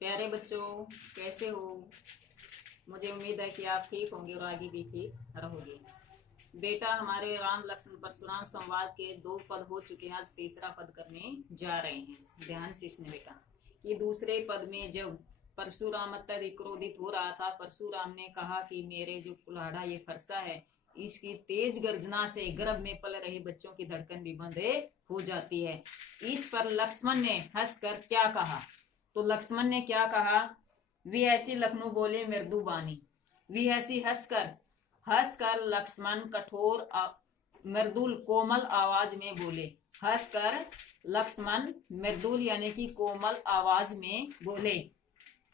प्यारे बच्चों, कैसे हो? मुझे उम्मीद है कि आप ठीक होंगे और आगे भी ठीक रहोगे। बेटा, हमारे राम लक्ष्मण परशुराम संवाद के 2 पद हो चुके हैं। आज तीसरा पद करने जा रहे हैं। ध्यान से सुने बेटा। कि दूसरे पद में जब परशुराम अत्यधिक क्रोधित हो रहा था, परशुराम ने कहा कि मेरे जो कुल्हाड़ा ये फरसा है, इसकी तेज गर्जना से गर्भ में पल रहे बच्चों की धड़कन भी बंद हो जाती है। इस पर लक्ष्मण ने हंसकर क्या कहा? तो लक्ष्मण ने क्या कहा? वी ऐसी लखनऊ बोले मृदु बानी। वी ऐसी हंसकर लक्ष्मण कठोर मृदुल कोमल आवाज में बोले। हंसकर लक्ष्मण मृदुल यानी कि कोमल आवाज में बोले,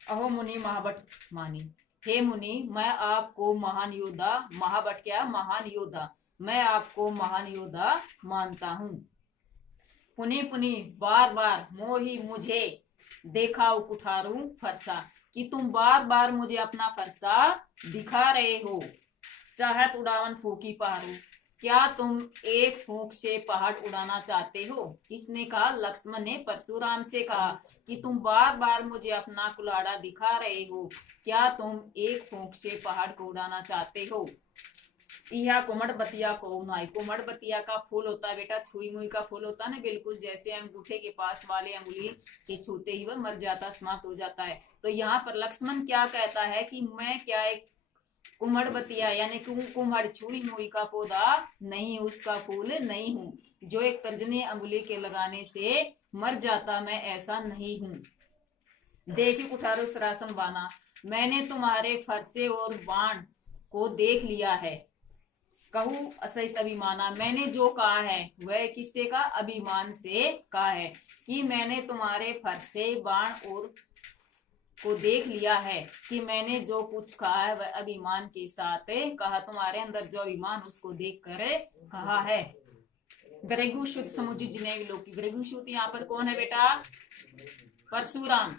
अहो मुनि महाबट मानी। हे मुनि, मैं आपको महान योद्धा, महाबट क्या? महान योद्धा, मैं आपको महान योद्धा मानता हूँ। पुनि पुनि बार बार मोही मुझे देखाओ कुठारू फरसा, कि तुम बार बार मुझे अपना फरसा दिखा रहे हो। चाहत उड़ावन फूकी पहाड़ू, क्या तुम एक फूंक से पहाड़ उड़ाना चाहते हो? किसने कहा? लक्ष्मण ने परशुराम से कहा कि तुम बार बार मुझे अपना कुल्हाड़ा दिखा रहे हो, क्या तुम एक फूंक से पहाड़ को उड़ाना चाहते हो? यह कुमड़ बतिया को नाई। कुमड़ बतिया का फूल होता है बेटा, छुई मुई का फूल होता है ना, बिल्कुल जैसे अंगूठे के पास वाले अंगुली के छूते ही वह मर जाता, समाप्त हो जाता है। तो यहाँ पर लक्ष्मण क्या कहता है कि मैं क्या एक कुमड़ बतिया यानी कुम्हड़ छुई मुई का पौधा नहीं, उसका फूल नहीं हूँ, जो एक तर्जनी अंगुली के लगाने से मर जाता, मैं ऐसा नहीं हूँ। देखी कुठारो सरासन बाना, मैंने तुम्हारे फरसे और बाण को देख लिया है। कहूँ असहित अभिमाना, मैंने जो कहा है वह किससे का? अभिमान से कहा है कि मैंने तुम्हारे फरसे बाण और को देख लिया है, कि मैंने जो कुछ कहा है वह अभिमान के साथ कहा। तुम्हारे अंदर जो अभिमान उसको देख कर कहा है। ग्रेगु शुद्ध समुझी जिने लोकी। ग्रेगु शुद्ध यहाँ पर कौन है बेटा? परशुराम।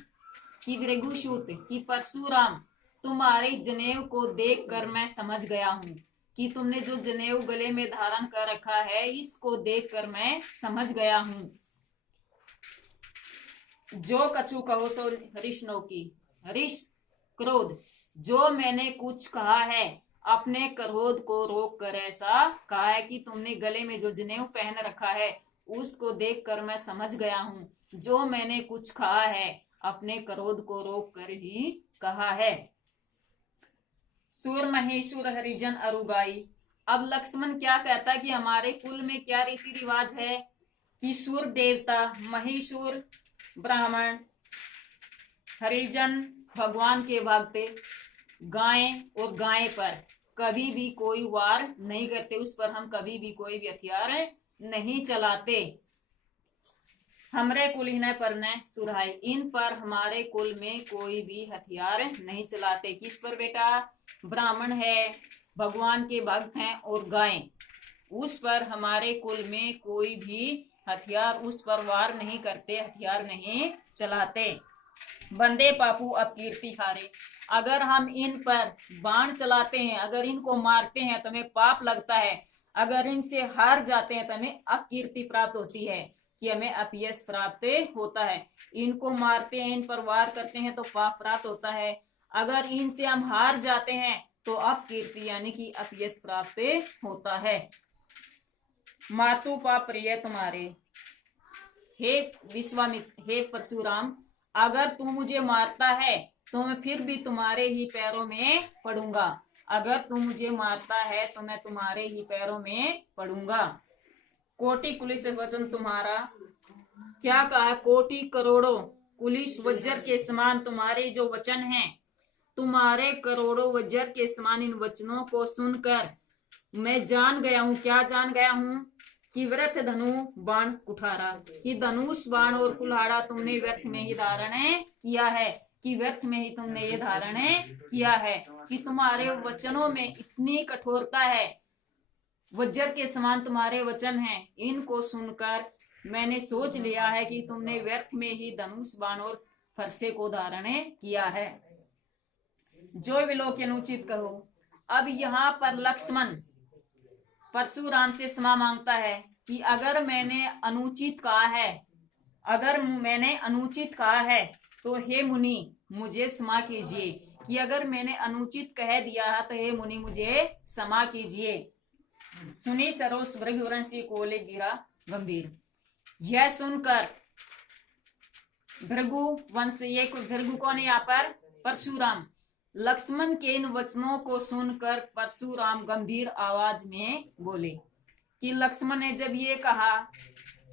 कि ग्रेगु शुद्ध कि परशुराम, तुम्हारे जनेऊ को देख कर मैं समझ गया हूँ, कि तुमने जो जनेऊ गले में धारण कर रखा है इसको देख कर मैं समझ गया हूँ। जो कछु कहो सो हरिष्णो की। हरिश क्रोध, जो मैंने कुछ कहा है अपने क्रोध को रोक कर ऐसा कहा है कि तुमने गले में जो जनेऊ पहन रखा है उसको देख कर मैं समझ गया हूँ। जो मैंने कुछ कहा है अपने क्रोध को रोक कर ही कहा है। सूर महेश्वर हरिजन अरुगाई। अब लक्ष्मण क्या कहता है कि हमारे कुल में क्या रीति रिवाज है कि सूर देवता, महेश्वर ब्राह्मण, हरिजन भगवान के भक्त गाय और गाय पर कभी भी कोई वार नहीं करते, उस पर हम कभी भी कोई भी हथियार नहीं चलाते। हमरे कुल ही पर न सुराई, इन पर हमारे कुल में कोई भी हथियार नहीं चलाते। किस पर बेटा? ब्राह्मण है, भगवान के भक्त हैं और गाय, उस पर हमारे कुल में कोई भी हथियार, उस पर वार नहीं करते, हथियार नहीं चलाते। बंदे पापू अपकीर्ति हारे, अगर हम इन पर बाण चलाते हैं, अगर इनको मारते हैं तो हमें पाप लगता है, अगर इनसे हार जाते हैं तो हमें अपकीर्ति प्राप्त होती है, कि हमें अपयश प्राप्त होता है। इनको मारते हैं, इन पर वार करते हैं तो पाप प्राप्त होता है, अगर इनसे हम हार जाते हैं तो अपकीर्ति यानी कि अपयश प्राप्त होता है। मातु पाप प्रिय तुम्हारे। हे विश्वामित्र, हे परशुराम, अगर तू मुझे मारता है तो मैं फिर भी तुम्हारे ही पैरों में पड़ूंगा। अगर तू मुझे मारता है तो मैं तुम्हारे ही पैरों में पड़ूंगा। कोटि कुलिस वचन तुम्हारा, क्या कहा? कोटि करोड़ों कुलिस वज्र के समान तुम्हारे जो वचन हैं, तुम्हारे करोड़ों वज्र के समान इन वचनों को सुनकर मैं जान गया हूँ। क्या जान गया हूँ? कि व्यर्थ धनु बाण कुठारा, कि धनुष बाण और कुल्हाड़ा तुमने व्यर्थ में ही धारण किया है, कि व्यर्थ में ही तुमने ये धारण किया है, कि तुम्हारे वचनों में इतनी कठोरता है, वज्र के समान तुम्हारे वचन हैं। इनको सुनकर मैंने सोच लिया है कि तुमने व्यर्थ में ही धनुष बाण और फरसे को धारण किया है। जो विलोक अनुचित कहो। अब यहाँ पर लक्ष्मण परशुराम से क्षमा मांगता है कि अगर मैंने अनुचित कहा है, अगर मैंने अनुचित कहा है तो हे मुनि मुझे क्षमा कीजिए, कि अगर मैंने अनुचित कह दिया है तो हे मुनि मुझे क्षमा कीजिए। सुनी सरोस भृगुवंशी को ले गिरा गंभीर। यह सुनकर भृगु वंश, ये भृगु कौन है यहाँ पर? परशुराम। लक्ष्मण के इन वचनों को सुनकर परशुराम गंभीर आवाज में बोले कि लक्ष्मण ने जब ये कहा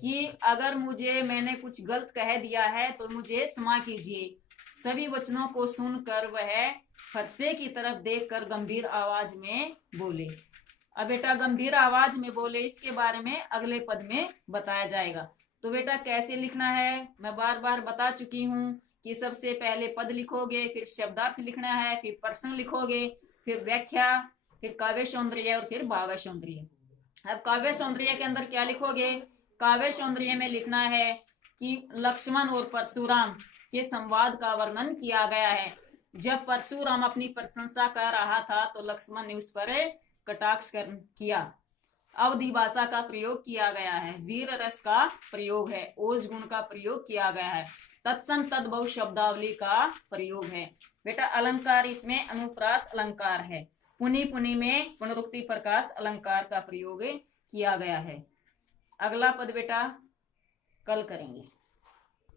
कि अगर मैंने कुछ गलत कह दिया है तो मुझे क्षमा कीजिए, सभी वचनों को सुनकर वह फरसे की तरफ देखकर गंभीर आवाज में बोले। अब बेटा गंभीर आवाज में बोले, इसके बारे में अगले पद में बताया जाएगा। तो बेटा कैसे लिखना है मैं बार बार बता चुकी हूँ कि सबसे पहले पद लिखोगे, फिर शब्दार्थ लिखना है, फिर प्रश्न लिखोगे, फिर व्याख्या, फिर काव्य सौंदर्य और फिर भाव सौंदर्य। अब काव्य सौंदर्य के अंदर क्या लिखोगे? काव्य सौंदर्य में लिखना है कि लक्ष्मण और परशुराम के संवाद का वर्णन किया गया है। जब परशुराम अपनी प्रशंसा कर रहा था तो लक्ष्मण ने उस पर कटाक्ष किया। अवधि भाषा का प्रयोग किया गया है, वीर रस का प्रयोग है, ओज गुण का प्रयोग किया गया है, तत्सम तद्भव शब्दावली का प्रयोग है। बेटा अलंकार इसमें अनुप्रास अलंकार है। पुनि पुनि में पुनरुक्ति प्रकाश अलंकार का प्रयोग किया गया है। अगला पद बेटा कल करेंगे।